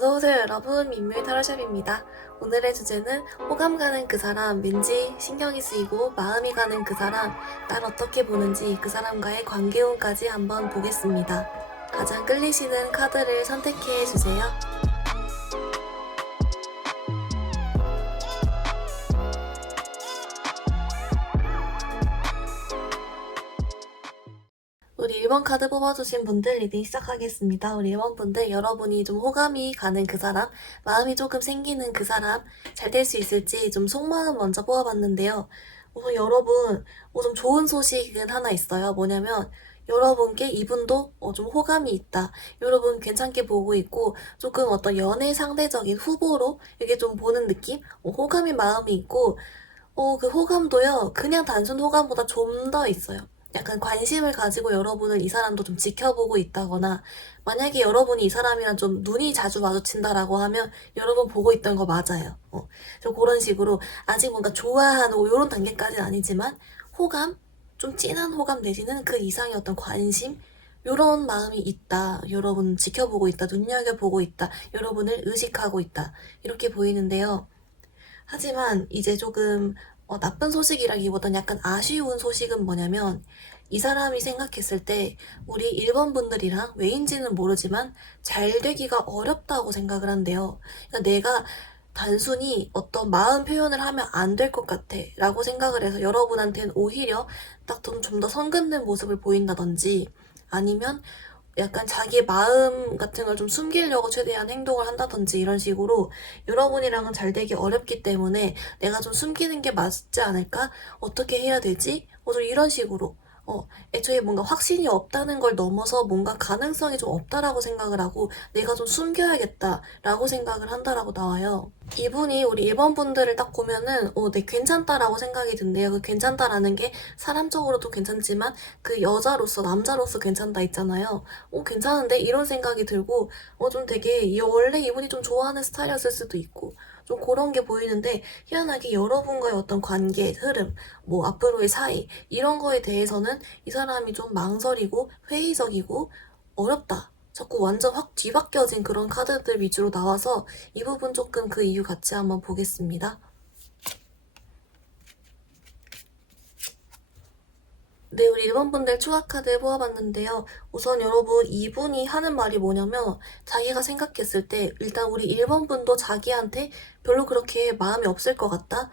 어서오세요 여러분, 민묘의 타로샵입니다. 오늘의 주제는 호감 가는 그 사람, 왠지 신경이 쓰이고 마음이 가는 그 사람, 날 어떻게 보는지 그 사람과의 관계운까지 한번 보겠습니다. 가장 끌리시는 카드를 선택해 주세요. 우리 1번 카드 뽑아주신 분들 리딩 시작하겠습니다. 우리 1번 분들, 여러분이 좀 호감이 가는 그 사람, 마음이 조금 생기는 그 사람, 잘 될 수 있을지 좀 속마음 먼저 뽑아봤는데요. 우선 여러분, 좀 좋은 소식은 하나 있어요. 뭐냐면 여러분께 이분도 좀 호감이 있다. 여러분 괜찮게 보고 있고 조금 어떤 연애 상대적인 후보로 이게 좀 보는 느낌? 호감이 마음이 있고 그 호감도요, 그냥 단순 호감보다 좀 더 있어요. 약간 관심을 가지고 여러분을 이 사람도 좀 지켜보고 있다거나, 만약에 여러분이 이 사람이랑 좀 눈이 자주 마주친다라고 하면 여러분 보고 있던 거 맞아요. 저 그런 식으로 아직 뭔가 좋아하는 이런 단계까지는 아니지만 호감? 좀 진한 호감 내지는 그 이상의 어떤 관심? 이런 마음이 있다. 여러분 지켜보고 있다. 눈여겨보고 있다. 여러분을 의식하고 있다. 이렇게 보이는데요. 하지만 이제 조금 나쁜 소식이라기보단 약간 아쉬운 소식은 뭐냐면, 이 사람이 생각했을 때 우리 1번 분들이랑 왜인지는 모르지만 잘 되기가 어렵다고 생각을 한대요. 그러니까 내가 단순히 어떤 마음 표현을 하면 안 될 것 같아 라고 생각을 해서 여러분한테는 오히려 딱 좀 더 선 긋는 모습을 보인다든지, 아니면 약간 자기 마음 같은 걸 좀 숨기려고 최대한 행동을 한다든지, 이런 식으로 여러분이랑은 잘 되기 어렵기 때문에 내가 좀 숨기는 게 맞지 않을까? 어떻게 해야 되지? 좀 이런 식으로 애초에 뭔가 확신이 없다는 걸 넘어서 뭔가 가능성이 좀 없다라고 생각을 하고 내가 좀 숨겨야겠다라고 생각을 한다라고 나와요. 이분이 우리 1번 분들을 딱 보면은 네, 괜찮다라고 생각이 든대요. 그 괜찮다라는 게 사람적으로도 괜찮지만 그 여자로서, 남자로서 괜찮다 있잖아요. 괜찮은데? 이런 생각이 들고 좀 되게 원래 이분이 좀 좋아하는 스타일이었을 수도 있고 좀 그런 게 보이는데, 희한하게 여러분과의 어떤 관계, 흐름, 뭐 앞으로의 사이, 이런 거에 대해서는 이 사람이 좀 망설이고 회의적이고 어렵다. 자꾸 완전 확 뒤바뀌어진 그런 카드들 위주로 나와서 이 부분 조금 그 이유 같이 한번 보겠습니다. 네, 우리 1번 분들 추가 카드 뽑아봤는데요. 우선 여러분, 이분이 하는 말이 뭐냐면, 자기가 생각했을 때 일단 우리 1번 분도 자기한테 별로 그렇게 마음이 없을 것 같다.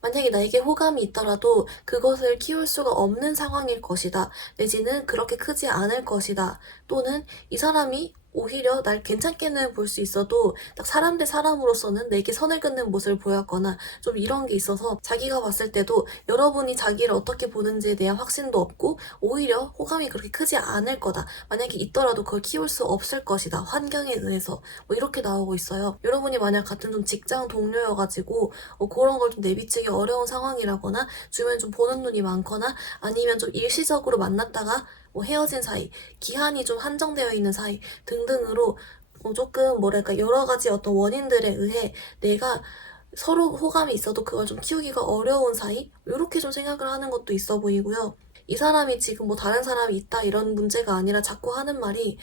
만약에 나에게 호감이 있더라도 그것을 키울 수가 없는 상황일 것이다. 내지는 그렇게 크지 않을 것이다. 또는 이 사람이 오히려 날 괜찮게는 볼 수 있어도 딱 사람 대 사람으로서는 내게 선을 긋는 모습을 보였거나 좀 이런 게 있어서, 자기가 봤을 때도 여러분이 자기를 어떻게 보는지에 대한 확신도 없고 오히려 호감이 그렇게 크지 않을 거다. 만약에 있더라도 그걸 키울 수 없을 것이다. 환경에 의해서. 이렇게 나오고 있어요. 여러분이 만약 같은 좀 직장 동료여가지고 그런 걸 좀 내비치기 어려운 상황이라거나, 주변에 좀 보는 눈이 많거나, 아니면 좀 일시적으로 만났다가 헤어진 사이, 기한이 좀 한정되어 있는 사이 등등으로 조금 뭐랄까 여러 가지 어떤 원인들에 의해 내가 서로 호감이 있어도 그걸 좀 키우기가 어려운 사이? 이렇게 좀 생각을 하는 것도 있어 보이고요. 이 사람이 지금 뭐 다른 사람이 있다 이런 문제가 아니라 자꾸 하는 말이,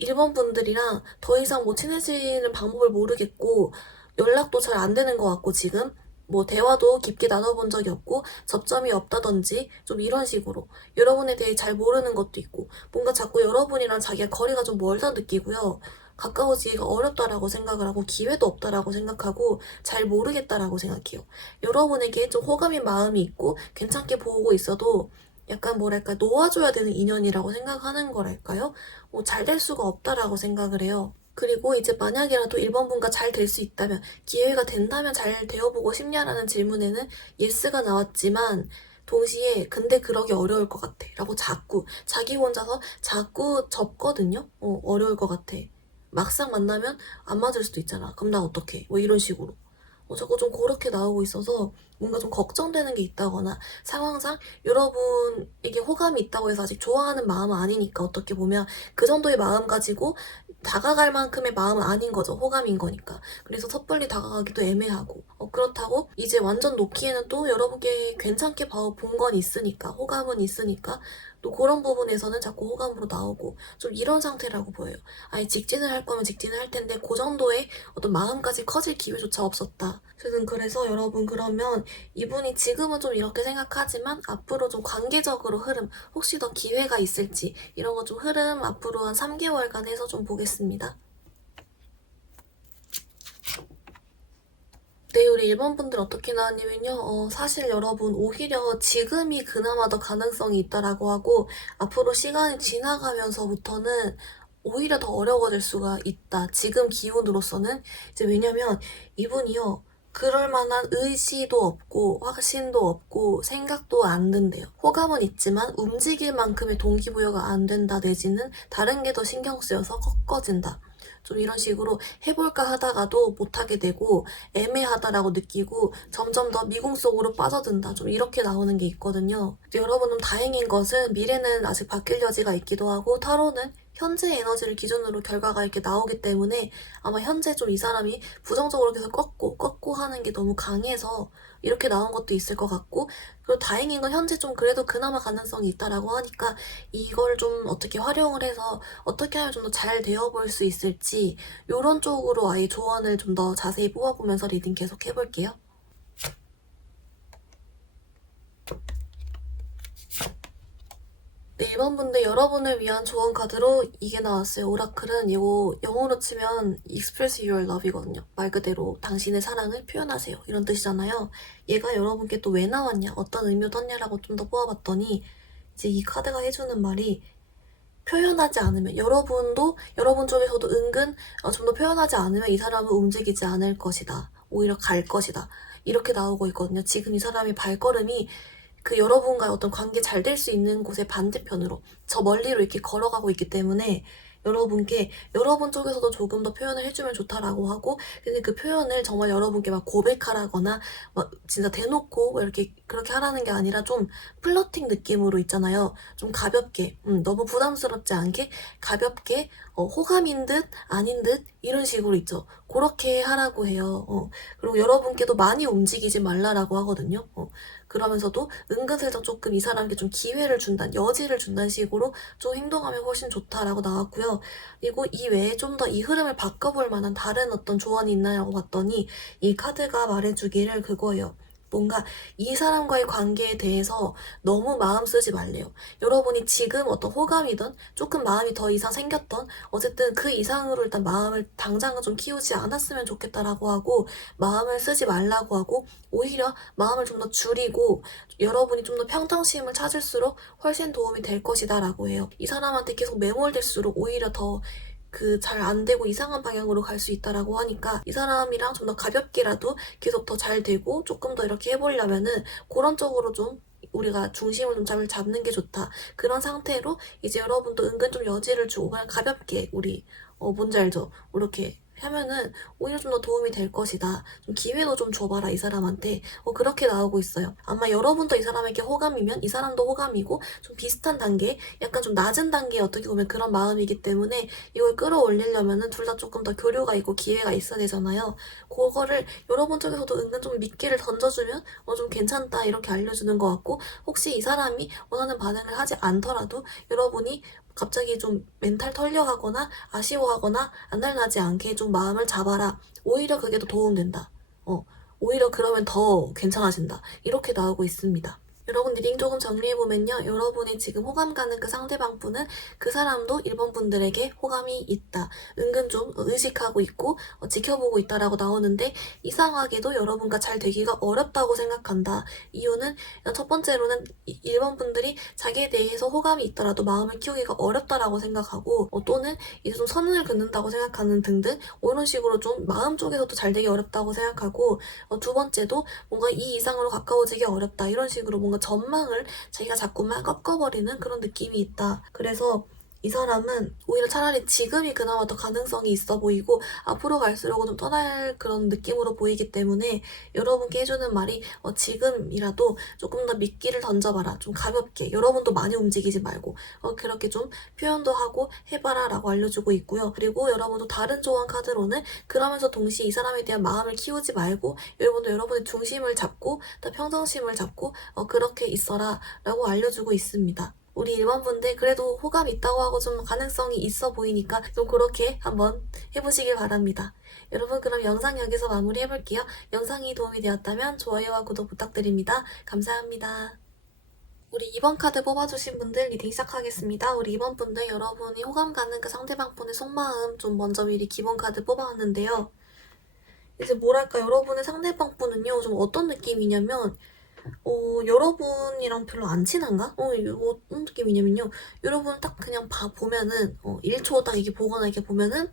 1번 분들이랑 더 이상 뭐 친해지는 방법을 모르겠고 연락도 잘 안 되는 것 같고, 지금 뭐 대화도 깊게 나눠본 적이 없고 접점이 없다든지, 좀 이런 식으로 여러분에 대해 잘 모르는 것도 있고, 뭔가 자꾸 여러분이랑 자기가 거리가 좀 멀다 느끼고요. 가까워지기가 어렵다라고 생각을 하고 기회도 없다라고 생각하고 잘 모르겠다라고 생각해요. 여러분에게 좀 호감인 마음이 있고 괜찮게 보고 있어도 약간 뭐랄까 놓아줘야 되는 인연이라고 생각하는 거랄까요? 잘 될 수가 없다라고 생각을 해요. 그리고 이제 만약이라도 1번 분과 잘 될 수 있다면, 기회가 된다면 잘 되어보고 싶냐라는 질문에는 예스가 나왔지만, 동시에 근데 그러기 어려울 것 같아 라고 자꾸 자기 혼자서 자꾸 접거든요. 어려울 것 같아. 막상 만나면 안 맞을 수도 있잖아. 그럼 나 어떡해? 이런 식으로 자꾸 좀 그렇게 나오고 있어서 뭔가 좀 걱정되는 게 있다거나, 상황상 여러분에게 호감이 있다고 해서 아직 좋아하는 마음은 아니니까, 어떻게 보면 그 정도의 마음 가지고 다가갈 만큼의 마음은 아닌 거죠. 호감인 거니까. 그래서 섣불리 다가가기도 애매하고 그렇다고 이제 완전 놓기에는 또 여러분께 괜찮게 본 건 있으니까, 호감은 있으니까 또 그런 부분에서는 자꾸 호감으로 나오고 좀 이런 상태라고 보여요. 아예 직진을 할 거면 직진을 할 텐데 그 정도의 어떤 마음까지 커질 기회조차 없었다. 저는 그래서 여러분 그러면 이분이 지금은 좀 이렇게 생각하지만 앞으로 좀 관계적으로 흐름, 혹시 더 기회가 있을지 이런 거 좀 흐름 앞으로 한 3개월간 해서 좀 보겠습니다. 네, 우리 1번 분들 어떻게 나왔냐면요. 사실 여러분 오히려 지금이 그나마 더 가능성이 있다라고 하고 앞으로 시간이 지나가면서부터는 오히려 더 어려워질 수가 있다. 지금 기운으로서는 이제 왜냐면 이분이요. 그럴 만한 의지도 없고 확신도 없고 생각도 안 든대요. 호감은 있지만 움직일 만큼의 동기부여가 안 된다 내지는 다른 게 더 신경 쓰여서 꺾어진다. 좀 이런 식으로 해볼까 하다가도 못하게 되고 애매하다라고 느끼고 점점 더 미궁 속으로 빠져든다. 좀 이렇게 나오는 게 있거든요. 여러분은 다행인 것은 미래는 아직 바뀔 여지가 있기도 하고 타로는 현재 에너지를 기준으로 결과가 이렇게 나오기 때문에 아마 현재 좀 이 사람이 부정적으로 계속 꺾고 하는 게 너무 강해서 이렇게 나온 것도 있을 것 같고 그리고 다행인 건 현재 좀 그래도 그나마 가능성이 있다라고 하니까 이걸 좀 어떻게 활용을 해서 어떻게 하면 좀 더 잘 되어볼 수 있을지 이런 쪽으로 아예 조언을 좀 더 자세히 뽑아보면서 리딩 계속 해볼게요. 네, 1번 분들 여러분을 위한 조언 카드로 이게 나왔어요. 오라클은 이거 영어로 치면 express your love이거든요. 말 그대로 당신의 사랑을 표현하세요. 이런 뜻이잖아요. 얘가 여러분께 또 왜 나왔냐, 어떤 의미로 떴냐라고 좀 더 뽑아봤더니 이제 이 카드가 해주는 말이 표현하지 않으면 여러분 쪽에서도 은근 좀 더 표현하지 않으면 이 사람은 움직이지 않을 것이다. 오히려 갈 것이다. 이렇게 나오고 있거든요. 지금 이 사람의 발걸음이 그 여러분과의 어떤 관계 잘 될 수 있는 곳의 반대편으로 저 멀리로 이렇게 걸어가고 있기 때문에 여러분께 여러분 쪽에서도 조금 더 표현을 해주면 좋다라고 하고 근데 그 표현을 정말 여러분께 막 고백하라거나 막 진짜 대놓고 이렇게 그렇게 하라는 게 아니라 좀 플러팅 느낌으로 있잖아요. 좀 가볍게 너무 부담스럽지 않게 가볍게 호감인 듯 아닌 듯 이런 식으로 있죠. 그렇게 하라고 해요. 그리고 여러분께도 많이 움직이지 말라라고 하거든요. 그러면서도 은근슬쩍 조금 이 사람에게 좀 기회를 준다는 여지를 준다는 식으로 좀 행동하면 훨씬 좋다라고 나왔고요. 그리고 이 외에 좀 더 이 흐름을 바꿔볼 만한 다른 어떤 조언이 있나요? 라고 봤더니 이 카드가 말해주기를 그거예요. 뭔가 이 사람과의 관계에 대해서 너무 마음 쓰지 말래요. 여러분이 지금 어떤 호감이든 조금 마음이 더 이상 생겼던 어쨌든 그 이상으로 일단 마음을 당장은 좀 키우지 않았으면 좋겠다라고 하고 마음을 쓰지 말라고 하고 오히려 마음을 좀 더 줄이고 여러분이 좀 더 평정심을 찾을수록 훨씬 도움이 될 것이다 라고 해요. 이 사람한테 계속 매몰될수록 오히려 더 잘 안 되고 이상한 방향으로 갈 수 있다라고 하니까 이 사람이랑 좀 더 가볍게라도 계속 더 잘 되고 조금 더 이렇게 해보려면은 그런 쪽으로 좀 우리가 중심을 좀 잘 잡는 게 좋다. 그런 상태로 이제 여러분도 은근 좀 여지를 주고 그냥 가볍게 우리 뭔지 알죠? 이렇게 하면은 오히려 좀 더 도움이 될 것이다. 좀 기회도 좀 줘봐라 이 사람한테. 그렇게 나오고 있어요. 아마 여러분도 이 사람에게 호감이면 이 사람도 호감이고 좀 비슷한 단계, 약간 좀 낮은 단계에 어떻게 보면 그런 마음이기 때문에 이걸 끌어올리려면은 둘 다 조금 더 교류가 있고 기회가 있어야 되잖아요. 그거를 여러분 쪽에서도 은근 좀 미끼를 던져주면 좀 괜찮다 이렇게 알려주는 것 같고 혹시 이 사람이 원하는 반응을 하지 않더라도 여러분이 갑자기 좀 멘탈 털려하거나 아쉬워하거나 안달나지 않게 좀 마음을 잡아라. 오히려 그게 더 도움된다. 오히려 그러면 더 괜찮아진다. 이렇게 나오고 있습니다. 여러분 리딩 조금 정리해보면요. 여러분이 지금 호감 가는 그 상대방 분은 그 사람도 1번 분들에게 호감이 있다. 은근 좀 의식하고 있고 지켜보고 있다라고 나오는데 이상하게도 여러분과 잘 되기가 어렵다고 생각한다. 이유는 첫 번째로는 1번 분들이 자기에 대해서 호감이 있더라도 마음을 키우기가 어렵다라고 생각하고 또는 이제 좀 선을 긋는다고 생각하는 등등 이런 식으로 좀 마음 쪽에서도 잘 되기 어렵다고 생각하고 두 번째도 뭔가 이 이상으로 가까워지기 어렵다. 이런 식으로 뭔가 전망을 자기가 자꾸만 꺾어버리는 그런 느낌이 있다. 그래서 이 사람은 오히려 차라리 지금이 그나마 더 가능성이 있어 보이고 앞으로 갈수록 좀 떠날 그런 느낌으로 보이기 때문에 여러분께 해주는 말이 지금이라도 조금 더 미끼를 던져봐라. 좀 가볍게. 여러분도 많이 움직이지 말고 그렇게 좀 표현도 하고 해봐라 라고 알려주고 있고요. 그리고 여러분도 다른 조언 카드로는 그러면서 동시에 이 사람에 대한 마음을 키우지 말고 여러분도 여러분의 중심을 잡고 또 평정심을 잡고 그렇게 있어라 라고 알려주고 있습니다. 우리 1번 분들 그래도 호감 있다고 하고 좀 가능성이 있어 보이니까 좀 그렇게 한번 해보시길 바랍니다. 여러분 그럼 영상 여기서 마무리해볼게요. 영상이 도움이 되었다면 좋아요와 구독 부탁드립니다. 감사합니다. 우리 2번 카드 뽑아주신 분들 리딩 시작하겠습니다. 우리 2번 분들 여러분이 호감 가는 그 상대방 분의 속마음 좀 먼저 미리 기본 카드 뽑아왔는데요. 이제 뭐랄까 여러분의 상대방 분은요 좀 어떤 느낌이냐면 여러분이랑 별로 안 친한가? 이거 어떤 느낌이냐면요. 여러분 딱 그냥 보면은, 1초 딱 이게 보거나 이렇게 보면은,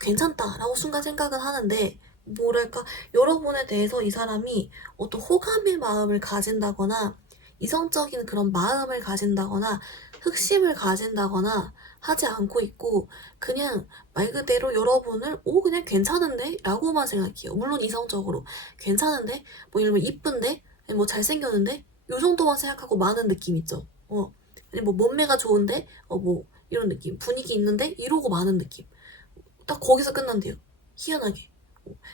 괜찮다라고 순간 생각은 하는데, 뭐랄까, 여러분에 대해서 이 사람이 어떤 호감의 마음을 가진다거나, 이성적인 그런 마음을 가진다거나, 흑심을 가진다거나 하지 않고 있고, 그냥 말 그대로 여러분을, 그냥 괜찮은데? 라고만 생각해요. 물론 이성적으로. 괜찮은데? 뭐 이러면 이쁜데? 뭐 잘생겼는데? 요 정도만 생각하고 많은 느낌 있죠. 아니 뭐 몸매가 좋은데? 뭐 이런 느낌. 분위기 있는데? 이러고 많은 느낌. 딱 거기서 끝난대요. 희한하게.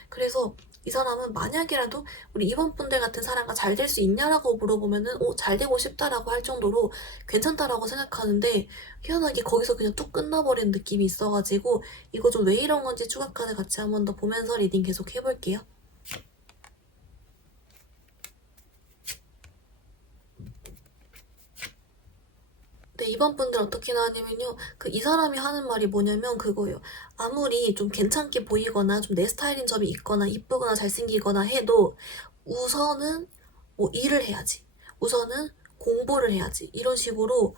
그래서 이 사람은 만약이라도 우리 2번 분들 같은 사람과 잘 될 수 있냐라고 물어보면은 잘 되고 싶다라고 할 정도로 괜찮다라고 생각하는데 희한하게 거기서 그냥 뚝 끝나버린 느낌이 있어가지고 이거 좀 왜 이런 건지 추가 카드 같이 한 번 더 보면서 리딩 계속 해볼게요. 네, 2번 분들 어떻게 나왔냐면요. 이 사람이 하는 말이 뭐냐면 그거예요. 아무리 좀 괜찮게 보이거나 좀 내 스타일인 점이 있거나 이쁘거나 잘생기거나 해도 우선은 뭐 일을 해야지. 우선은 공부를 해야지. 이런 식으로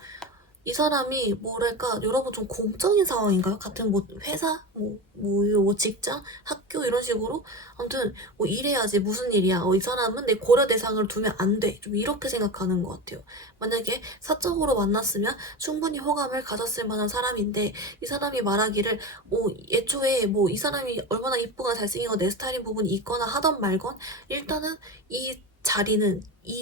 이 사람이 뭐랄까 여러분 좀 공적인 상황인가요? 같은 뭐 회사, 뭐 직장, 학교 이런 식으로 아무튼 뭐 일해야지 무슨 일이야. 이 사람은 내 고려 대상을 두면 안 돼. 좀 이렇게 생각하는 것 같아요. 만약에 사적으로 만났으면 충분히 호감을 가졌을 만한 사람인데 이 사람이 말하기를 애초에 뭐 이 사람이 얼마나 이쁘거나 잘생기고 내 스타일인 부분이 있거나 하던 말건 일단은 이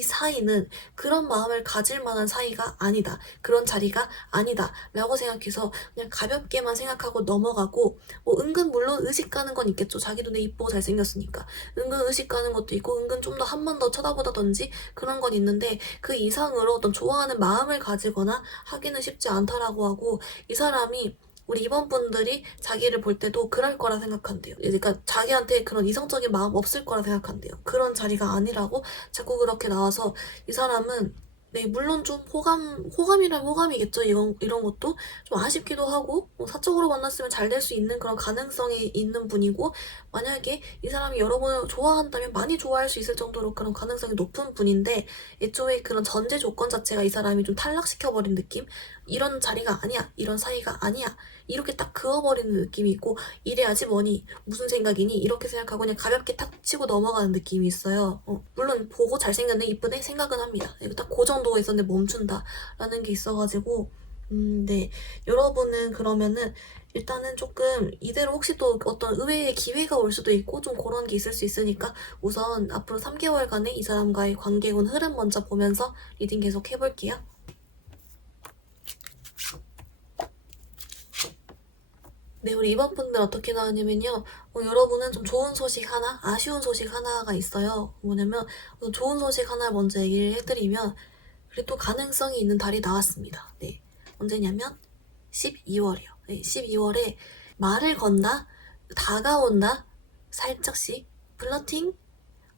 사이는 그런 마음을 가질 만한 사이가 아니다. 그런 자리가 아니다. 라고 생각해서 그냥 가볍게만 생각하고 넘어가고 은근 물론 의식 가는 건 있겠죠. 자기 눈에 이쁘고 잘생겼으니까. 은근 의식 가는 것도 있고 은근 좀 더 한 번 더 쳐다보다든지 그런 건 있는데 그 이상으로 어떤 좋아하는 마음을 가지거나 하기는 쉽지 않다라고 하고 이 사람이 우리 2번 분들이 자기를 볼 때도 그럴 거라 생각한대요. 그러니까 자기한테 그런 이성적인 마음 없을 거라 생각한대요. 그런 자리가 아니라고 자꾸 그렇게 나와서 이 사람은 네, 물론 좀 호감이란 호감이겠죠. 이런 것도 좀 아쉽기도 하고, 사적으로 만났으면 잘 될 수 있는 그런 가능성이 있는 분이고, 만약에 이 사람이 여러분을 좋아한다면 많이 좋아할 수 있을 정도로 그런 가능성이 높은 분인데, 애초에 그런 전제 조건 자체가 이 사람이 좀 탈락시켜버린 느낌? 이런 자리가 아니야. 이런 사이가 아니야. 이렇게 딱 그어버리는 느낌이 있고, 이래야지 뭐니, 무슨 생각이니, 이렇게 생각하고 그냥 가볍게 탁 치고 넘어가는 느낌이 있어요. 물론 보고 잘생겼네, 이쁘네 생각은 합니다. 딱 그 정도가 있었는데 멈춘다라는 게 있어가지고, 네. 여러분은 그러면은 일단은 조금 이대로 혹시 또 어떤 의외의 기회가 올 수도 있고 좀 그런 게 있을 수 있으니까 우선 앞으로 3개월간의 이 사람과의 관계운 흐름 먼저 보면서 리딩 계속 해볼게요. 네, 우리 2번 분들 어떻게 나왔냐면요. 여러분은 좀 좋은 소식 하나, 아쉬운 소식 하나가 있어요. 뭐냐면, 좋은 소식 하나 먼저 얘기를 해드리면, 그래도 가능성이 있는 달이 나왔습니다. 네. 언제냐면, 12월이요. 네, 12월에 말을 건다, 다가온다, 살짝씩, 플러팅,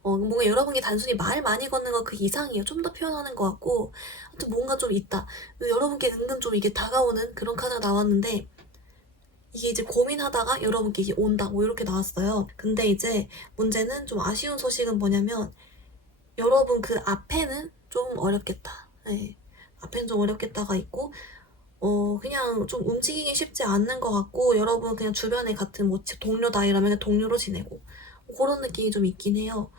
뭔가 여러분이 단순히 말 많이 거는 거 그 이상이에요. 좀 더 표현하는 것 같고, 아무튼 뭔가 좀 있다. 여러분께 은근 좀 이게 다가오는 그런 카드가 나왔는데, 이게 이제 고민하다가 여러분께 이게 온다 뭐 이렇게 나왔어요. 근데 이제 문제는 좀 아쉬운 소식은 뭐냐면 여러분 그 앞에는 좀 어렵겠다. 네. 앞에는 좀 어렵겠다가 있고 그냥 좀 움직이기 쉽지 않는 것 같고 여러분 그냥 주변에 같은 뭐 동료다 이러면 동료로 지내고 그런 느낌이 좀 있긴 해요.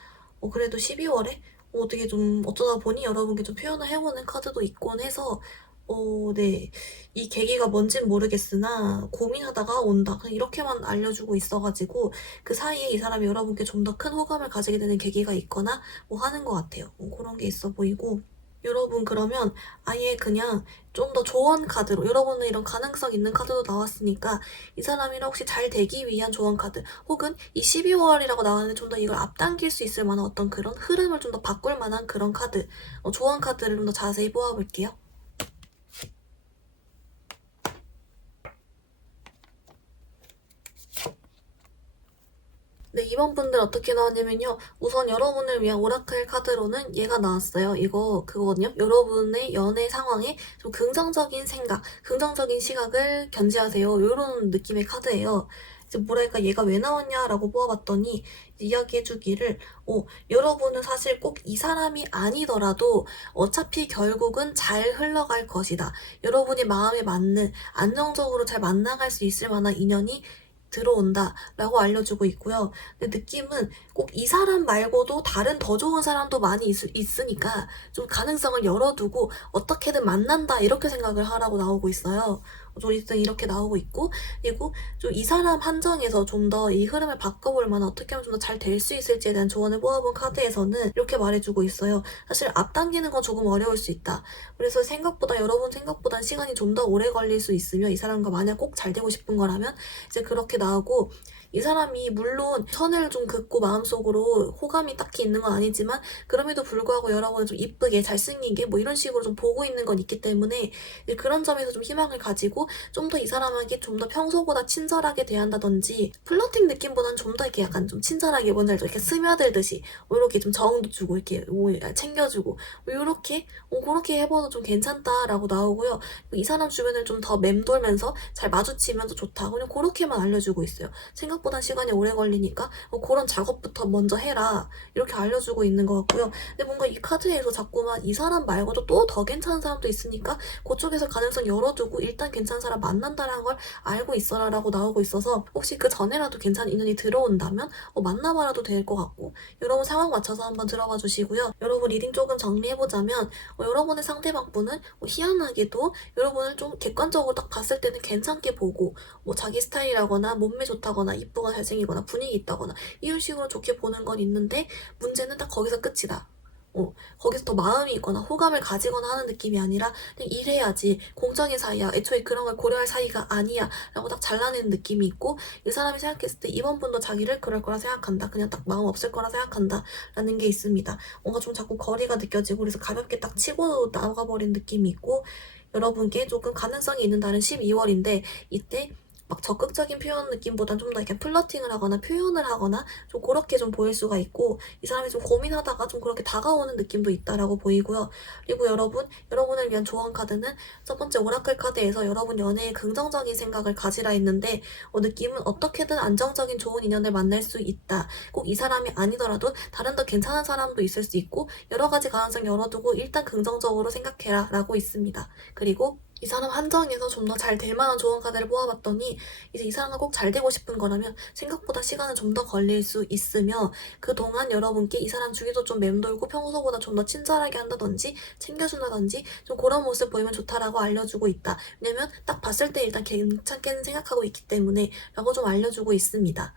그래도 12월에 어떻게 좀 어쩌다 보니 여러분께 좀 표현을 해보는 카드도 있곤 해서 네. 이 계기가 뭔진 모르겠으나 고민하다가 온다. 그냥 이렇게만 알려주고 있어 가지고 그 사이에 이 사람이 여러분께 좀 더 큰 호감을 가지게 되는 계기가 있거나 뭐 하는 것 같아요. 그런 게 있어 보이고. 여러분 그러면 아예 그냥 좀 더 조언 카드로 여러분은 이런 가능성 있는 카드도 나왔으니까 이 사람이랑 혹시 잘 되기 위한 조언 카드 혹은 이 12월이라고 나왔는데 좀 더 이걸 앞당길 수 있을 만한 어떤 그런 흐름을 좀 더 바꿀 만한 그런 카드 조언 카드를 좀 더 자세히 뽑아볼게요. 네, 이번 분들 어떻게 나왔냐면요. 우선 여러분을 위한 오라클 카드로는 얘가 나왔어요. 이거 그거거든요. 여러분의 연애 상황에 좀 긍정적인 생각, 긍정적인 시각을 견지하세요. 이런 느낌의 카드예요. 이제 뭐랄까 얘가 왜 나왔냐라고 뽑아봤더니 이야기해주기를 여러분은 사실 꼭 이 사람이 아니더라도 어차피 결국은 잘 흘러갈 것이다. 여러분의 마음에 맞는 안정적으로 잘 만나갈 수 있을 만한 인연이 들어온다라고 알려주고 있고요. 근데 느낌은 꼭 이 사람 말고도 다른 더 좋은 사람도 많이 있으니까 좀 가능성을 열어두고 어떻게든 만난다 이렇게 생각을 하라고 나오고 있어요. 좀 일단 이렇게 나오고 있고 그리고 좀 이 사람 한정에서 좀 더 이 흐름을 바꿔볼 만한 어떻게 하면 좀 더 잘 될 수 있을지에 대한 조언을 뽑아본 카드에서는 이렇게 말해주고 있어요. 사실 앞당기는 건 조금 어려울 수 있다. 그래서 여러분 생각보다 시간이 좀 더 오래 걸릴 수 있으며 이 사람과 만약 꼭 잘 되고 싶은 거라면 이제 그렇게 나오고 이 사람이 물론 선을 좀 긋고 마음속으로 호감이 딱히 있는 건 아니지만 그럼에도 불구하고 여러분을 좀 이쁘게 잘생기게 뭐 이런 식으로 좀 보고 있는 건 있기 때문에 그런 점에서 좀 희망을 가지고 좀 더 이 사람에게 좀 더 평소보다 친절하게 대한다든지 플러팅 느낌보다는 좀 더 이렇게 약간 좀 친절하게 뭔지 알죠? 이렇게 스며들듯이 이렇게 좀 정도 주고 이렇게 챙겨주고 이렇게 그렇게 해봐도 좀 괜찮다라고 나오고요. 이 사람 주변을 좀 더 맴돌면서 잘 마주치면서 좋다. 그냥 그렇게만 알려주고 있어요. 생각보다 시간이 오래 걸리니까 그런 작업부터 먼저 해라. 이렇게 알려주고 있는 것 같고요. 근데 뭔가 이 카드에서 자꾸만 이 사람 말고도 또 더 괜찮은 사람도 있으니까 그쪽에서 가능성 열어두고 일단 괜찮은 사람 만난다라는 걸 알고 있어라 라고 나오고 있어서 혹시 그 전에라도 괜찮은 인연이 들어온다면 만나봐라도 될 것 같고 여러분 상황 맞춰서 한번 들어봐 주시고요. 여러분 리딩 조금 정리해보자면 여러분의 상대방 분은 희한하게도 여러분을 좀 객관적으로 딱 봤을 때는 괜찮게 보고 자기 스타일이라거나 몸매 좋다거나 이쁘거나 잘생기거나 분위기 있다거나 이런 식으로 좋게 보는 건 있는데 문제는 딱 거기서 끝이다. 거기서 더 마음이 있거나 호감을 가지거나 하는 느낌이 아니라 그냥 일해야지 공적인 사이야 애초에 그런 걸 고려할 사이가 아니야 라고 딱 잘라내는 느낌이 있고 이 사람이 생각했을 때 이번 분도 자기를 그럴 거라 생각한다 그냥 딱 마음 없을 거라 생각한다 라는 게 있습니다. 뭔가 좀 자꾸 거리가 느껴지고 그래서 가볍게 딱 치고 나가버린 느낌이 있고 여러분께 조금 가능성이 있는 날은 12월인데 이때 막 적극적인 표현 느낌보단 좀 더 이렇게 플러팅을 하거나 표현을 하거나 좀 그렇게 좀 보일 수가 있고 이 사람이 좀 고민하다가 좀 그렇게 다가오는 느낌도 있다라고 보이고요. 그리고 여러분을 위한 조언 카드는 첫 번째 오라클 카드에서 여러분 연애에 긍정적인 생각을 가지라 했는데 느낌은 어떻게든 안정적인 좋은 인연을 만날 수 있다. 꼭 이 사람이 아니더라도 다른 더 괜찮은 사람도 있을 수 있고 여러 가지 가능성 열어두고 일단 긍정적으로 생각해라 라고 있습니다. 그리고 이 사람 한정에서 좀 더 잘 될 만한 조언 카드를 뽑아봤더니 이제 이 사람과 꼭 잘 되고 싶은 거라면 생각보다 시간은 좀 더 걸릴 수 있으며 그동안 여러분께 이 사람 주위도 좀 맴돌고 평소보다 좀 더 친절하게 한다든지 챙겨준다든지 좀 그런 모습 보이면 좋다라고 알려주고 있다. 왜냐면 딱 봤을 때 일단 괜찮게는 생각하고 있기 때문에 라고 좀 알려주고 있습니다.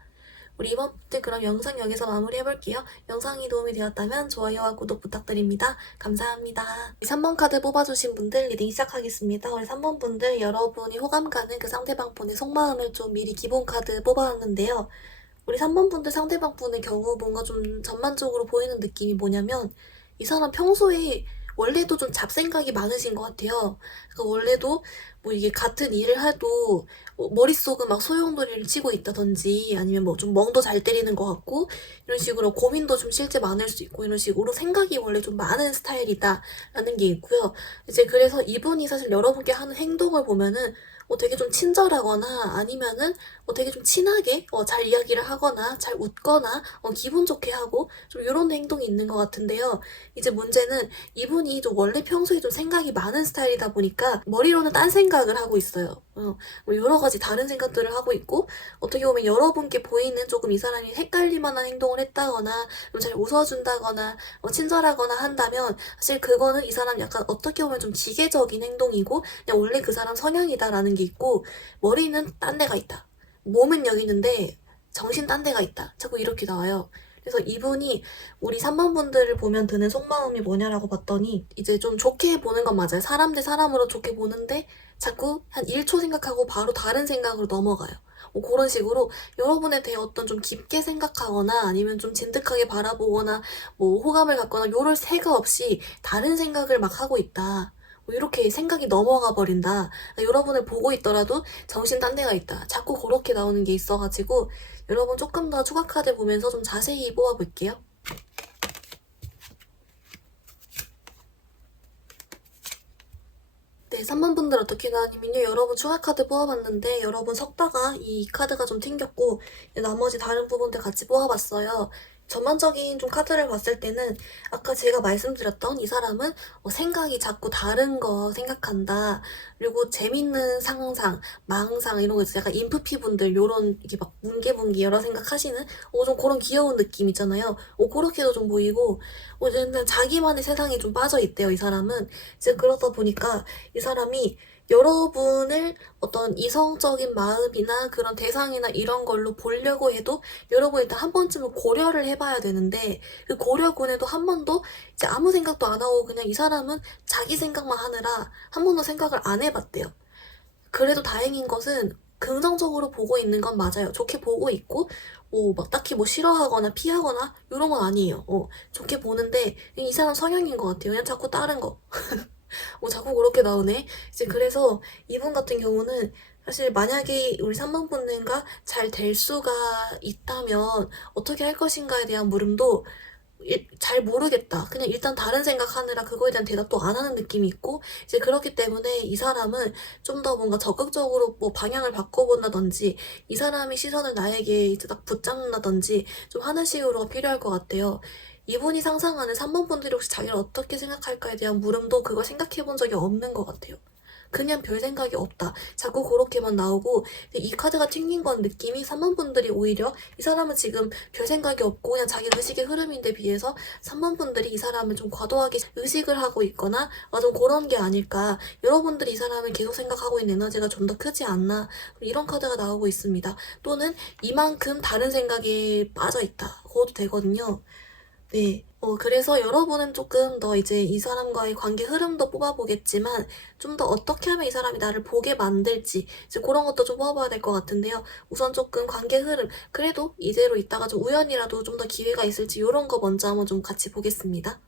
우리 이번 때 그럼 영상 여기서 마무리해볼게요. 영상이 도움이 되었다면 좋아요와 구독 부탁드립니다. 감사합니다. 3번 카드 뽑아주신 분들 리딩 시작하겠습니다. 우리 3번 분들 여러분이 호감 가는 그 상대방 분의 속마음을 좀 미리 기본 카드 뽑아왔는데요. 우리 3번 분들 상대방 분의 경우 뭔가 좀 전반적으로 보이는 느낌이 뭐냐면 이 사람 평소에 원래도 좀 잡생각이 많으신 것 같아요. 그러니까 원래도 이게 같은 일을 해도 머릿속은 막 소용돌이를 치고 있다든지 아니면 좀 멍도 잘 때리는 것 같고 이런 식으로 고민도 좀 실제 많을 수 있고 이런 식으로 생각이 원래 좀 많은 스타일이다라는 게 있고요. 이제 그래서 이분이 사실 여러분께 하는 행동을 보면은 되게 좀 친절하거나 아니면은 되게 좀 친하게 잘 이야기를 하거나 잘 웃거나 기분 좋게 하고 좀 이런 행동이 있는 것 같은데요. 이제 문제는 이분이 좀 원래 평소에 좀 생각이 많은 스타일이다 보니까 머리로는 딴 생각을 하고 있어요. 뭐 여러 가지 다른 생각들을 하고 있고, 어떻게 보면 여러분께 보이는 조금 이 사람이 헷갈릴 만한 행동을 했다거나 좀 잘 웃어준다거나 친절하거나 한다면, 사실 그거는 이 사람 약간 어떻게 보면 좀 기계적인 행동이고 그냥 원래 그 사람 성향이다라는 게 있고, 머리는 딴 데가 있다, 몸은 여기 있는데 정신 딴 데가 있다, 자꾸 이렇게 나와요. 그래서 이분이 우리 3번 분들을 보면 드는 속마음이 뭐냐라고 봤더니, 이제 좀 좋게 보는 건 맞아요. 사람 대 사람으로 좋게 보는데 자꾸 한 1초 생각하고 바로 다른 생각으로 넘어가요. 뭐 그런 식으로 여러분에 대해 어떤 좀 깊게 생각하거나 아니면 좀 진득하게 바라보거나 뭐 호감을 갖거나 요럴 새가 없이 다른 생각을 막 하고 있다, 뭐 이렇게 생각이 넘어가 버린다, 여러분을 보고 있더라도 정신 딴 데가 있다, 자꾸 그렇게 나오는 게 있어가지고 여러분 조금 더 추가 카드 보면서 좀 자세히 뽑아볼게요. 네, 3번 분들 어떻게 나왔냐면요. 여러분 추가 카드 뽑아봤는데 여러분 섞다가 이 카드가 좀 튕겼고 나머지 다른 부분들 같이 뽑아봤어요. 전반적인 좀 카드를 봤을 때는 아까 제가 말씀드렸던 이 사람은 생각이 자꾸 다른 거 생각한다. 그리고 재밌는 상상, 망상 이런 거 있어요. 약간 인프피 분들 요런 이렇게 막 뭉게뭉게 여러 생각하시는 좀 그런 귀여운 느낌 있잖아요. 그렇게도 좀 보이고 이제 자기만의 세상에 좀 빠져있대요, 이 사람은. 이제 그러다 보니까 이 사람이 여러분을 어떤 이성적인 마음이나 그런 대상이나 이런 걸로 보려고 해도 여러분 일단 한 번쯤은 고려를 해봐야 되는데, 그 고려군에도 한 번도 이제 아무 생각도 안 하고 그냥 이 사람은 자기 생각만 하느라 한 번도 생각을 안 해봤대요. 그래도 다행인 것은 긍정적으로 보고 있는 건 맞아요. 좋게 보고 있고 막 딱히 뭐 싫어하거나 피하거나 이런 건 아니에요. 좋게 보는데 이 사람 성향인 것 같아요. 그냥 자꾸 다른 거. 자꾸 그렇게 나오네. 이제 그래서 이분 같은 경우는 사실 만약에 우리 3번 분들과 잘 될 수가 있다면 어떻게 할 것인가에 대한 물음도 잘 모르겠다, 그냥 일단 다른 생각하느라 그거에 대한 대답도 안 하는 느낌이 있고, 이제 그렇기 때문에 이 사람은 좀 더 뭔가 적극적으로 뭐 방향을 바꿔본다든지 이 사람이 시선을 나에게 이제 딱 붙잡는다든지 좀 하는 식으로가 필요할 것 같아요. 이분이 상상하는 3번 분들이 혹시 자기를 어떻게 생각할까에 대한 물음도 그걸 생각해 본 적이 없는 것 같아요. 그냥 별 생각이 없다, 자꾸 그렇게만 나오고, 이 카드가 튕긴 건 느낌이 3번 분들이 오히려 이 사람은 지금 별 생각이 없고 그냥 자기 의식의 흐름인데 비해서 3번 분들이 이 사람을 좀 과도하게 의식을 하고 있거나 좀 그런 게 아닐까, 여러분들이 이 사람을 계속 생각하고 있는 에너지가 좀 더 크지 않나, 이런 카드가 나오고 있습니다. 또는 이만큼 다른 생각에 빠져있다, 그것도 되거든요. 네. 그래서 여러분은 조금 더 이제 이 사람과의 관계 흐름도 뽑아보겠지만 좀 더 어떻게 하면 이 사람이 나를 보게 만들지, 이제 그런 것도 좀 뽑아봐야 될 것 같은데요. 우선 조금 관계 흐름, 그래도 이대로 있다가 좀 우연이라도 좀 더 기회가 있을지 이런 거 먼저 한번 좀 같이 보겠습니다.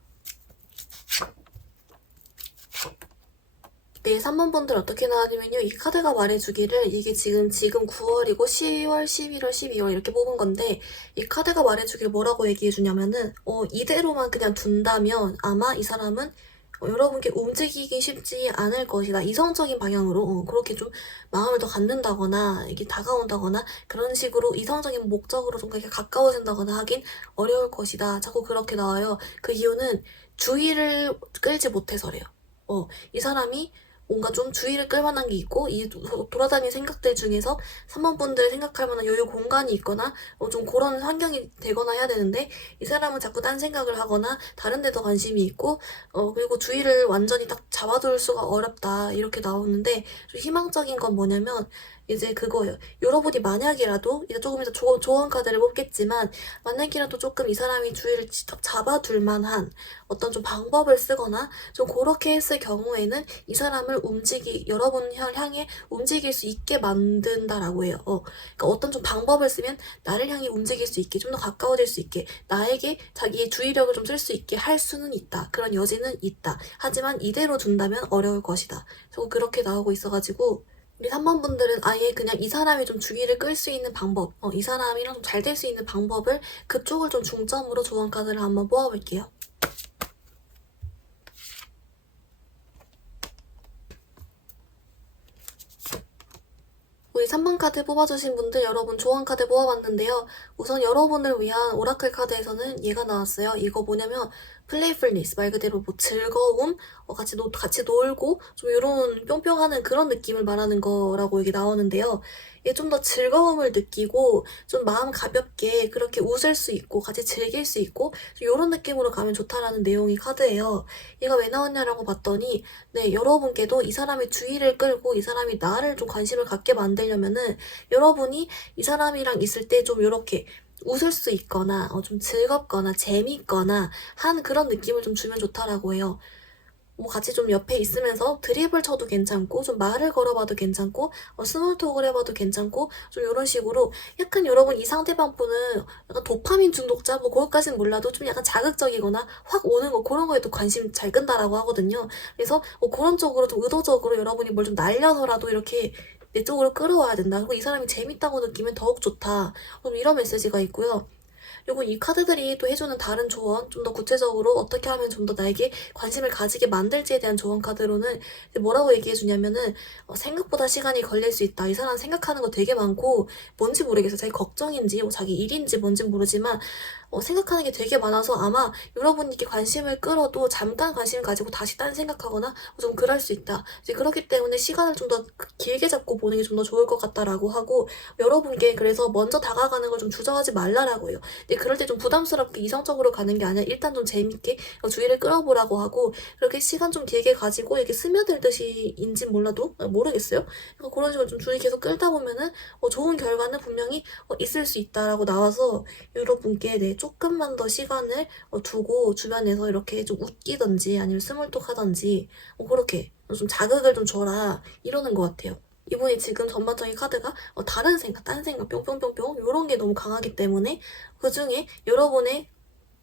네, 3번 분들 어떻게 나왔냐면요. 이 카드가 말해주기를, 이게 지금 9월이고 10월, 11월, 12월 이렇게 뽑은 건데, 이 카드가 말해주기를 뭐라고 얘기해주냐면은 이대로만 그냥 둔다면 아마 이 사람은 여러분께 움직이기 쉽지 않을 것이다. 이성적인 방향으로 그렇게 좀 마음을 더 갖는다거나 이게 다가온다거나 그런 식으로 이성적인 목적으로 좀 그렇게 가까워진다거나 하긴 어려울 것이다, 자꾸 그렇게 나와요. 그 이유는 주의를 끌지 못해서래요. 이 사람이 뭔가 좀 주의를 끌만한 게 있고, 이 돌아다니는 생각들 중에서 3번 분들 생각할 만한 여유 공간이 있거나 좀 그런 환경이 되거나 해야 되는데, 이 사람은 자꾸 딴 생각을 하거나 다른 데도 관심이 있고 그리고 주의를 완전히 딱 잡아둘 수가 어렵다, 이렇게 나오는데, 좀 희망적인 건 뭐냐면 이제 그거예요. 여러분이 만약이라도 이제 조금 이따 조언 카드를 뽑겠지만, 만약이라도 조금 이 사람이 주의를 딱 잡아둘 만한 어떤 좀 방법을 쓰거나 좀 그렇게 했을 경우에는 이 사람을 여러분을 향해 움직일 수 있게 만든다라고 해요. 그러니까 어떤 좀 방법을 쓰면 나를 향해 움직일 수 있게, 좀 더 가까워질 수 있게, 나에게 자기의 주의력을 좀 쓸 수 있게 할 수는 있다. 그런 여지는 있다. 하지만 이대로 둔다면 어려울 것이다. 그렇게 나오고 있어가지고, 우리 3번 분들은 아예 그냥 이 사람이 좀 주의를 끌 수 있는 방법, 이 사람이랑 좀 잘 될 수 있는 방법을, 그쪽을 좀 중점으로 조언 카드를 한번 뽑아볼게요. 우리 3번 카드 뽑아주신 분들 여러분 조언 카드 뽑아봤는데요. 우선 여러분을 위한 오라클 카드에서는 얘가 나왔어요. 이거 뭐냐면 플레이풀니스, 말 그대로 뭐 즐거움, 같이 놀고 좀 이런 뿅뿅하는 그런 느낌을 말하는 거라고 이게 나오는데요. 이게 좀 더 즐거움을 느끼고 좀 마음 가볍게 그렇게 웃을 수 있고 같이 즐길 수 있고 이런 느낌으로 가면 좋다라는 내용이 카드예요. 얘가 왜 나왔냐라고 봤더니 네, 여러분께도 이 사람의 주의를 끌고 이 사람이 나를 좀 관심을 갖게 만들려면은 여러분이 이 사람이랑 있을 때 좀 이렇게 웃을 수 있거나 좀 즐겁거나 재밌거나 한 그런 느낌을 좀 주면 좋다라고 해요. 뭐 같이 좀 옆에 있으면서 드립을 쳐도 괜찮고 좀 말을 걸어봐도 괜찮고 스몰톡을 해봐도 괜찮고 좀 이런 식으로 약간 여러분 이 상대방 분은 약간 도파민 중독자 뭐 그것까지는 몰라도 좀 약간 자극적이거나 확 오는 거 그런 거에도 관심 잘 끈다라고 하거든요. 그래서 그런 쪽으로 좀 의도적으로 여러분이 뭘 좀 날려서라도 이렇게 내 쪽으로 끌어와야 된다. 그리고 이 사람이 재밌다고 느끼면 더욱 좋다. 이런 메시지가 있고요. 그리고 이 카드들이 또 해주는 다른 조언, 좀 더 구체적으로 어떻게 하면 좀 더 나에게 관심을 가지게 만들지에 대한 조언 카드로는 뭐라고 얘기해주냐면은 생각보다 시간이 걸릴 수 있다. 이 사람 생각하는 거 되게 많고 뭔지 모르겠어. 자기 걱정인지 자기 일인지 뭔지 모르지만 생각하는 게 되게 많아서 아마 여러분께 관심을 끌어도 잠깐 관심 가지고 다시 딴 생각하거나 좀 그럴 수 있다. 이제 그렇기 때문에 시간을 좀 더 길게 잡고 보는 게 좀 더 좋을 것 같다라고 하고 여러분께 그래서 먼저 다가가는 걸 좀 주저하지 말라라고 해요. 근데 그럴 때 좀 부담스럽게 이성적으로 가는 게 아니라 일단 좀 재밌게 주의를 끌어보라고 하고 그렇게 시간 좀 길게 가지고 이렇게 스며들듯이인지 몰라도 모르겠어요. 그런 식으로 좀 주의 계속 끌다 보면은 좋은 결과는 분명히 있을 수 있다라고 나와서 여러분께 네, 조금만 더 시간을 두고 주변에서 이렇게 좀 웃기던지 아니면 스몰톡 하던지 그렇게 좀 자극을 좀 줘라 이러는 것 같아요. 이분이 지금 전반적인 카드가 다른 생각, 딴 생각, 뿅뿅뿅뿅 이런 게 너무 강하기 때문에 그 중에 여러분의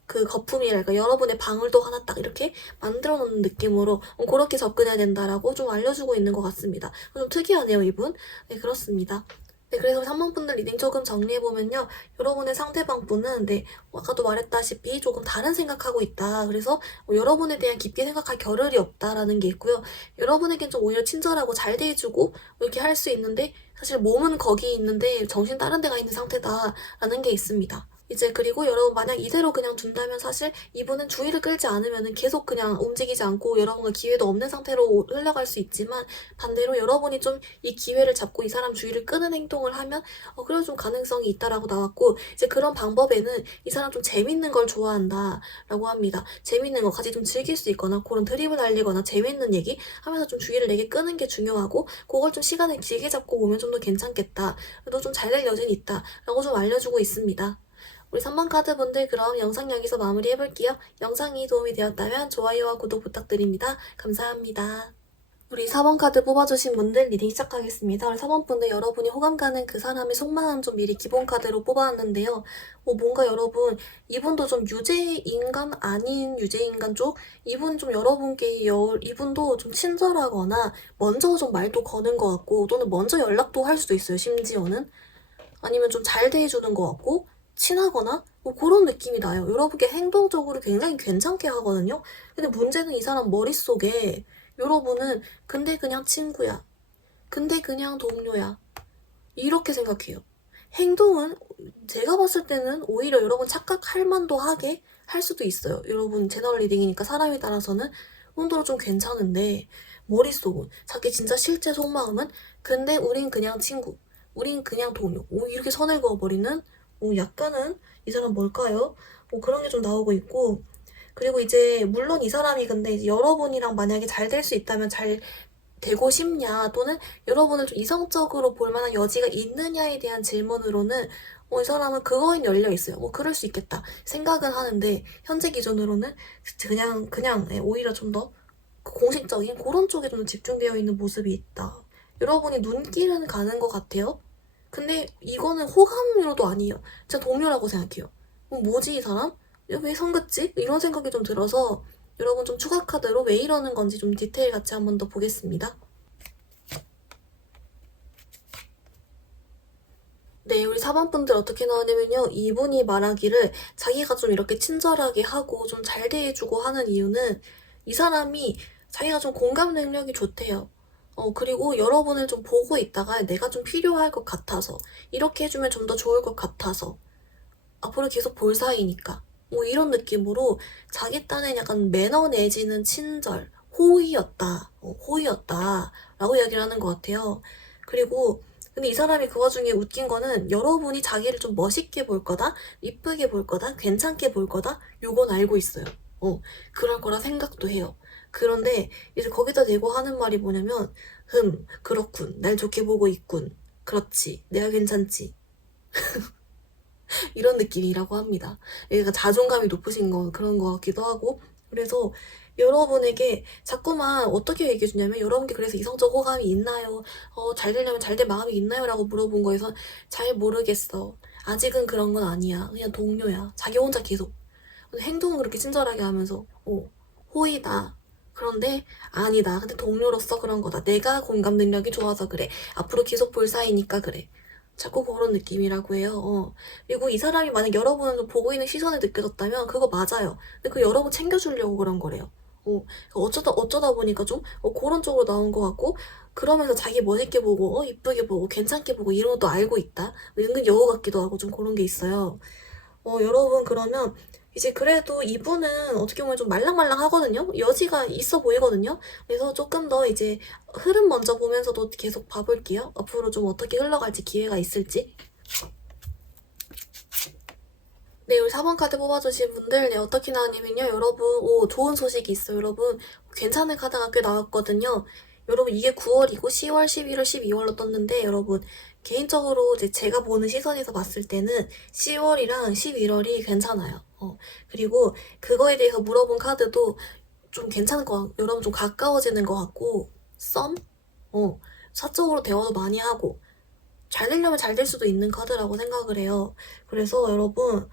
그 거품이랄까 여러분의 방울도 하나 딱 이렇게 만들어 놓는 느낌으로 그렇게 접근해야 된다라고 좀 알려주고 있는 것 같습니다. 좀 특이하네요, 이분. 네, 그렇습니다. 네, 그래서 3번 분들 리딩 조금 정리해보면요. 여러분의 상대방 분은, 네, 아까도 말했다시피 조금 다른 생각하고 있다. 그래서 여러분에 대한 깊게 생각할 겨를이 없다라는 게 있고요. 여러분에겐 좀 오히려 친절하고 잘 대해주고 이렇게 할 수 있는데, 사실 몸은 거기 있는데 정신 다른 데가 있는 상태다라는 게 있습니다. 이제 그리고 여러분 만약 이대로 그냥 둔다면 사실 이분은 주의를 끌지 않으면 계속 그냥 움직이지 않고 여러분과 기회도 없는 상태로 흘러갈 수 있지만 반대로 여러분이 좀 이 기회를 잡고 이 사람 주의를 끄는 행동을 하면 그래도 좀 가능성이 있다라고 나왔고 이제 그런 방법에는 이 사람 좀 재밌는 걸 좋아한다 라고 합니다. 재밌는 거 같이 좀 즐길 수 있거나 그런 드립을 날리거나 재밌는 얘기 하면서 좀 주의를 내게 끄는 게 중요하고 그걸 좀 시간을 길게 잡고 보면 좀 더 괜찮겠다. 그래도 좀 잘 될 여지는 있다 라고 좀 알려주고 있습니다. 우리 3번 카드분들 그럼 영상 여기서 마무리해볼게요. 영상이 도움이 되었다면 좋아요와 구독 부탁드립니다. 감사합니다. 우리 4번 카드 뽑아주신 분들 리딩 시작하겠습니다. 우리 4번 분들 여러분이 호감 가는 그 사람의 속마음 좀 미리 기본 카드로 뽑아왔는데요. 뭔가 여러분 이분도 좀 유죄인간 아닌 유죄인간 쪽 이분 좀 여러분께 이분도 좀 친절하거나 먼저 좀 말도 거는 것 같고 또는 먼저 연락도 할 수도 있어요. 심지어는 아니면 좀 잘 대해주는 것 같고 친하거나 그런 느낌이 나요. 여러분께 행동적으로 굉장히 괜찮게 하거든요. 근데 문제는 이 사람 머릿속에 여러분은 근데 그냥 친구야. 근데 그냥 동료야. 이렇게 생각해요. 행동은 제가 봤을 때는 오히려 여러분 착각할 만도 하게 할 수도 있어요. 여러분 제너럴 리딩이니까 사람에 따라서는 운도로 좀 괜찮은데 머릿속은 자기 진짜 실제 속마음은 근데 우린 그냥 친구. 우린 그냥 동료. 이렇게 선을 그어버리는 약간은 이 사람 뭘까요? 그런 게 좀 나오고 있고 그리고 이제 물론 이 사람이 근데 이제 여러분이랑 만약에 잘 될 수 있다면 잘 되고 싶냐 또는 여러분을 좀 이성적으로 볼 만한 여지가 있느냐에 대한 질문으로는 이 사람은 그거엔 열려 있어요. 그럴 수 있겠다 생각은 하는데 현재 기준으로는 그냥 오히려 좀 더 공식적인 그런 쪽에 좀 집중되어 있는 모습이 있다. 여러분이 눈길은 가는 것 같아요. 근데 이거는 호감으로도 아니에요. 진짜 동료라고 생각해요. 뭐지 이 사람? 왜 성급지? 이런 생각이 좀 들어서 여러분 좀 추가 카드로 왜 이러는 건지 좀 디테일 같이 한 번 더 보겠습니다. 네, 우리 4번 분들 어떻게 나오냐면요. 이분이 말하기를 자기가 좀 이렇게 친절하게 하고 좀 잘 대해주고 하는 이유는 이 사람이 자기가 좀 공감 능력이 좋대요. 그리고 여러분을 좀 보고 있다가 내가 좀 필요할 것 같아서, 이렇게 해주면 좀 더 좋을 것 같아서, 앞으로 계속 볼 사이니까. 뭐 이런 느낌으로 자기 딴엔 약간 매너 내지는 친절, 호의였다. 라고 이야기를 하는 것 같아요. 그리고 근데 이 사람이 그 와중에 웃긴 거는 여러분이 자기를 좀 멋있게 볼 거다, 이쁘게 볼 거다, 괜찮게 볼 거다, 요건 알고 있어요. 그럴 거라 생각도 해요. 그런데 이제 거기다 대고 하는 말이 뭐냐면, 그렇군. 날 좋게 보고 있군. 그렇지. 내가 괜찮지. 이런 느낌이라고 합니다. 얘가 자존감이 높으신 그런 거 같기도 하고. 그래서 여러분에게 자꾸만 어떻게 얘기해 주냐면, 여러분께 그래서 이성적 호감이 있나요? 잘 되려면 잘 될 마음이 있나요? 라고 물어본 거에서 잘 모르겠어. 아직은 그런 건 아니야. 그냥 동료야. 자기 혼자 계속 행동은 그렇게 친절하게 하면서 호의다. 그런데 아니다. 근데 동료로서 그런 거다. 내가 공감 능력이 좋아서 그래. 앞으로 계속 볼 사이니까 그래. 자꾸 그런 느낌이라고 해요. 그리고 이 사람이 만약 여러분을 좀 보고 있는 시선을 느껴졌다면 그거 맞아요. 근데 그 여러분 챙겨주려고 그런 거래요. 어쩌다 보니까 좀 그런 쪽으로 나온 것 같고, 그러면서 자기 멋있게 보고 이쁘게 보고 괜찮게 보고 이런 것도 알고 있다. 은근 여우 같기도 하고 좀 그런 게 있어요. 여러분 그러면 이제 그래도 이분은 어떻게 보면 좀 말랑말랑 하거든요. 여지가 있어 보이거든요. 그래서 조금 더 이제 흐름 먼저 보면서도 계속 봐볼게요. 앞으로 좀 어떻게 흘러갈지, 기회가 있을지. 네, 우리 4번 카드 뽑아주신 분들, 네, 어떻게 나왔냐면요. 여러분, 좋은 소식이 있어요. 여러분, 괜찮은 카드가 꽤 나왔거든요. 여러분, 이게 9월이고 10월, 11월, 12월로 떴는데, 여러분, 개인적으로 이제 제가 보는 시선에서 봤을 때는 10월이랑 11월이 괜찮아요. 그리고 그거에 대해서 물어본 카드도 좀 괜찮은 것 같고, 여러분 좀 가까워지는 것 같고, 사적으로 대화도 많이 하고, 잘 되려면 잘 될 수도 있는 카드라고 생각을 해요. 그래서 여러분,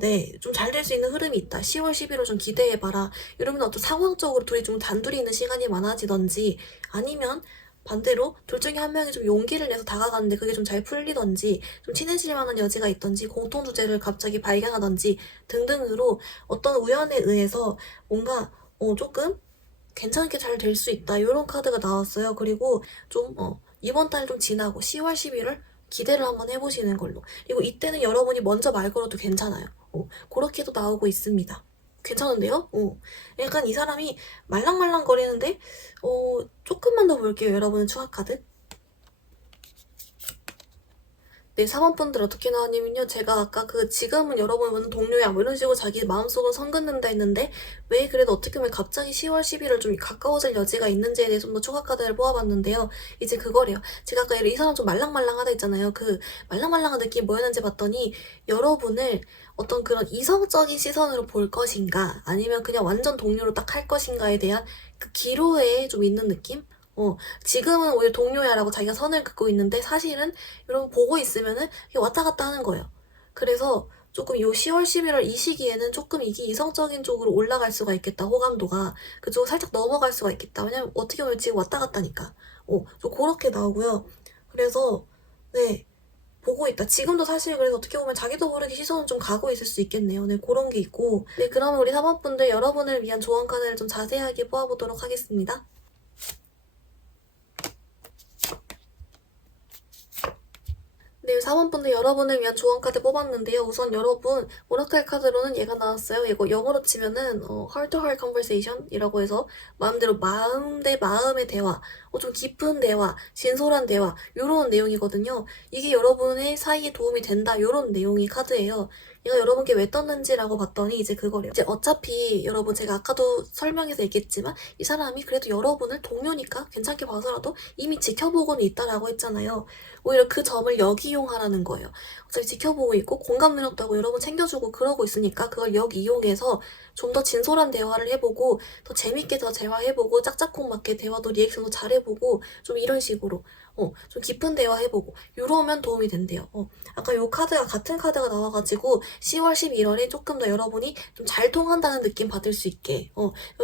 네. 좀 잘 될 수 있는 흐름이 있다. 10월, 11월 좀 기대해봐라. 이러면 어떤 상황적으로 둘이 좀 단둘이 있는 시간이 많아지던지, 아니면 반대로 둘 중에 한 명이 좀 용기를 내서 다가가는데 그게 좀 잘 풀리던지, 좀 친해질 만한 여지가 있던지, 공통 주제를 갑자기 발견하던지 등등으로 어떤 우연에 의해서 뭔가 조금 괜찮게 잘 될 수 있다. 이런 카드가 나왔어요. 그리고 좀 이번 달 좀 지나고 10월, 11월 기대를 한번 해보시는 걸로. 그리고 이때는 여러분이 먼저 말 걸어도 괜찮아요. 그렇게도 나오고 있습니다. 괜찮은데요? 약간 이 사람이 말랑말랑 거리는데 조금만 더 볼게요. 여러분은 추가 카드. 네, 사모분들 어떻게 나왔냐면요. 제가 아까 지금은 여러분은 동료야 뭐 이런 식으로 자기 마음속으로 선 긋는다 했는데, 왜 그래도 어떻게 보면 갑자기 10월, 11월 좀 가까워질 여지가 있는지에 대해 좀 더 추가 카드를 뽑아봤는데요. 이제 그거래요. 제가 아까 이 사람 좀 말랑말랑하다 했잖아요. 그 말랑말랑한 느낌이 뭐였는지 봤더니, 여러분을 어떤 그런 이성적인 시선으로 볼 것인가, 아니면 그냥 완전 동료로 딱 할 것인가에 대한 그 기로에 좀 있는 느낌? 지금은 오히려 동료야라고 자기가 선을 긋고 있는데, 사실은 여러분 보고 있으면은 이게 왔다 갔다 하는 거예요. 그래서 조금 요 10월, 11월 이 시기에는 조금 이게 이성적인 쪽으로 올라갈 수가 있겠다. 호감도가 그쪽으로 살짝 넘어갈 수가 있겠다. 왜냐면 어떻게 보면 지금 왔다 갔다니까. 좀 그렇게 나오고요. 그래서 네, 보고 있다. 지금도 사실 그래서 어떻게 보면 자기도 모르게 시선은 좀 가고 있을 수 있겠네요. 네, 그런 게 있고. 네, 그러면 우리 사모분들 여러분을 위한 조언 카드를 좀 자세하게 뽑아보도록 하겠습니다. 네, 사원분들 여러분을 위한 조언 카드 뽑았는데요. 우선 여러분, 오라클 카드로는 얘가 나왔어요. 이거 영어로 치면은 heart to heart conversation 이라고 해서 마음대로 마음 대 마음의 대화, 좀 깊은 대화, 진솔한 대화, 요런 내용이거든요. 이게 여러분의 사이에 도움이 된다, 요런 내용이 카드예요. 얘가 여러분께 왜 떴는지라고 봤더니 이제 그거래요. 이제 어차피 여러분, 제가 아까도 설명해서 얘기했지만 이 사람이 그래도 여러분을 동료니까 괜찮게 봐서라도 이미 지켜보고는 있다라고 했잖아요. 오히려 그 점을 역이용하라는 거예요. 어차피 지켜보고 있고 공감 능력도 하고 여러분 챙겨주고 그러고 있으니까 그걸 역이용해서 좀 더 진솔한 대화를 해보고, 더 재밌게 더 대화해보고, 짝짝꿍 맞게 대화도 리액션도 잘해보고, 좀 이런 식으로 좀 깊은 대화 해보고 이러면 도움이 된대요. 아까 요 카드가 같은 카드가 나와가지고 10월, 11월에 조금 더 여러분이 좀 잘 통한다는 느낌 받을 수 있게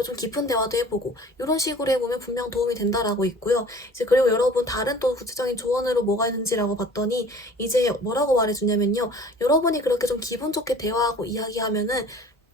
좀 깊은 대화도 해보고 이런 식으로 해보면 분명 도움이 된다라고 있고요. 이제 그리고 여러분 다른 또 구체적인 조언으로 뭐가 있는지라고 봤더니 이제 뭐라고 말해주냐면요. 여러분이 그렇게 좀 기분 좋게 대화하고 이야기하면은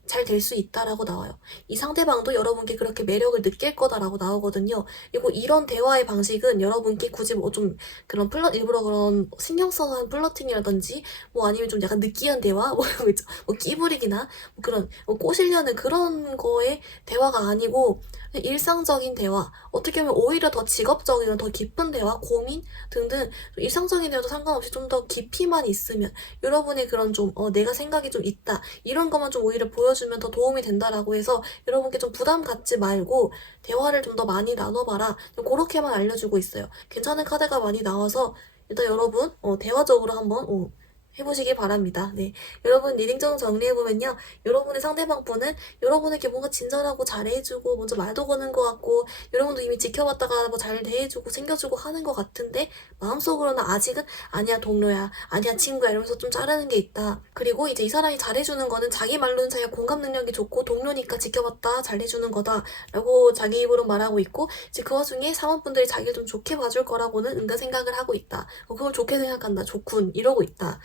잘 될 수 있다라고 나와요. 이 상대방도 여러분께 그렇게 매력을 느낄 거다라고 나오거든요. 그리고 이런 대화의 방식은 여러분께 굳이 뭐 좀 그런 일부러 그런 신경 써서 한 플러팅이라든지 뭐 아니면 좀 약간 느끼한 대화 뭐 이런 거 있죠. 뭐 끼부리기나 뭐 그런 꼬시려는 그런 거의 대화가 아니고 그냥 일상적인 대화, 어떻게 보면 오히려 더 직업적이나 더 깊은 대화, 고민 등등 일상적인 대화도 상관없이 좀 더 깊이만 있으면 여러분의 그런 좀 내가 생각이 좀 있다 이런 것만 좀 오히려 보여주면 더 도움이 된다라고 해서 여러분께 좀 부담 갖지 말고 대화를 좀 더 많이 나눠봐라, 그렇게만 알려주고 있어요. 괜찮은 카드가 많이 나와서 일단 여러분 대화적으로 한번 해보시기 바랍니다. 네, 여러분 리딩 정리해보면요, 여러분의 상대방 분은 여러분에게 뭔가 친절하고 잘해주고 먼저 말도 거는 것 같고 여러분도 이미 지켜봤다가 뭐 잘 대해주고 챙겨주고 하는 것 같은데 마음속으로는 아직은 아니야 동료야, 아니야 친구야 이러면서 좀 자르는 게 있다. 그리고 이제 이 사람이 잘해주는 거는 자기 말로는 자기가 공감 능력이 좋고 동료니까 지켜봤다 잘해주는 거다 라고 자기 입으로 말하고 있고, 이제 그 와중에 사원분들이 자기를 좀 좋게 봐줄 거라고는 은근 생각을 하고 있다. 그걸 좋게 생각한다, 좋군 이러고 있다.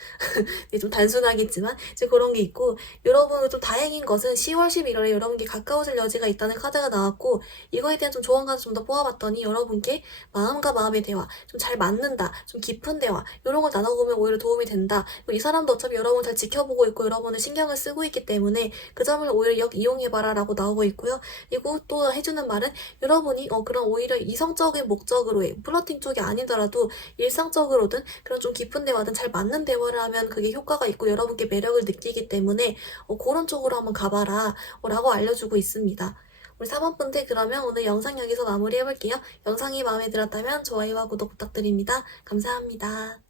좀 단순하겠지만 이제 그런 게 있고, 여러분 좀 다행인 것은 10월 11월에 여러분께 가까워질 여지가 있다는 카드가 나왔고, 이거에 대한 좀 조언 카드 좀 더 뽑아봤더니 여러분께 마음과 마음의 대화, 좀 잘 맞는다, 좀 깊은 대화 이런 걸 나눠보면 오히려 도움이 된다. 이 사람도 어차피 여러분 잘 지켜보고 있고 여러분을 신경을 쓰고 있기 때문에 그 점을 오히려 이용해봐라 라고 나오고 있고요. 그리고 또 해주는 말은 여러분이 그런 오히려 이성적인 목적으로의 플러팅 쪽이 아니더라도 일상적으로든 그런 좀 깊은 대화든 잘 맞는 대화를 하면 그게 효과가 있고 여러분께 매력을 느끼기 때문에 그런 쪽으로 한번 가봐라 라고 알려주고 있습니다. 우리 4번분들, 그러면 오늘 영상 여기서 마무리해볼게요. 영상이 마음에 들었다면 좋아요와 구독 부탁드립니다. 감사합니다.